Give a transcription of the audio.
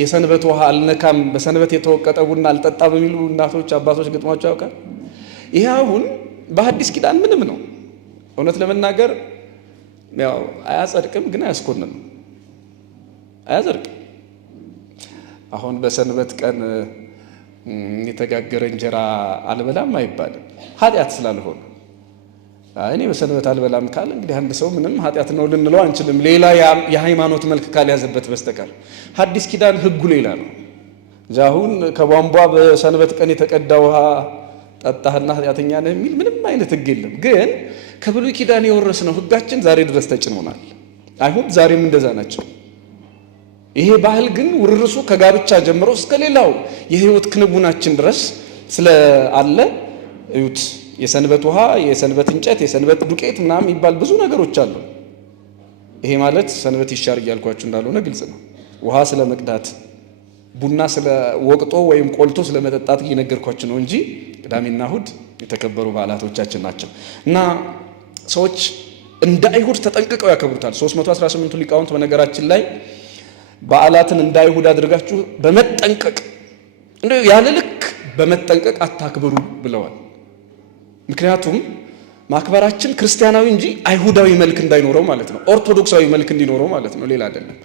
የሰንበት ውሃ አልነካም በሰንበት የተወቀጠ ቡና አልጠጣ በሚሉ እናቶች አባቶች ግጥሟቸው ያውቃል። ይሄ አሁን በሐዲስ ኪዳን ምንም ነው እውነት ለመናገር ያው አያጸድቅም ግን አያስኮንንም አያጸድቅም። አሁን በሰንበት ቀን የተጋገረ እንጀራ አልበላም አይባልም ኃጢአት ስላልሆነ። እኔ በሰንበት አልበላም ካለ እንግዲህ አንድ ሰው ምንም ኃጢአት ነው ልንለው አንችልም ሌላ የሃይማኖት መልክ ካልያዘበት በስተቀር። ሐዲስ ኪዳን ህጉ ሌላ ነው። አሁን ከቧንቧ በሰንበት ቀን የተቀዳ ውሃ ጠጣህና ኃጢአተኛ ነህ የሚል ምንም አይነት ህግ የለም። ግን ከብሉይ ኪዳን የወረስነው ህጋችን ዛሬ ድረስ ተጭኖናል። አይሁድ ዛሬም እንደዛ ናቸው። ይሄ ባህል ግን ውርርሱ ከጋብቻ ጀምሮ እስከ ሌላው የህይወት ክንውናችን ድረስ ስላለ እዩት። የሰንበት ውሃ፣ የሰንበት እንጨት፣ የሰንበት ዱቄት ምናምን የሚባል ብዙ ነገሮች አሉ። ይሄ ማለት ሰንበት ይሻር እያልኳችሁ እንዳልሆነ ግልጽ ነው። ውሃ ስለመቅዳት ቡና ስለ ወቅጦ ወይም ቆልቶ ስለመጠጣት እየነገርኳችሁ ነው እንጂ ቅዳሜና እሁድ የተከበሩ በዓላቶቻችን ናቸው እና ሰዎች እንደ አይሁድ ተጠንቅቀው ያከብሩታል። 318 ሊቃውንት በነገራችን ላይ በዓላትን እንደ አይሁድ አድርጋችሁ በመጠንቀቅ እንደ ያለ ልክ በመጠንቀቅ አታክብሩ ብለዋል። ምክንያቱም ማክበራችን ክርስቲያናዊ እንጂ አይሁዳዊ መልክ እንዳይኖረው ማለት ነው። ኦርቶዶክሳዊ መልክ እንዲኖረው ማለት ነው። ሌላ አይደለም።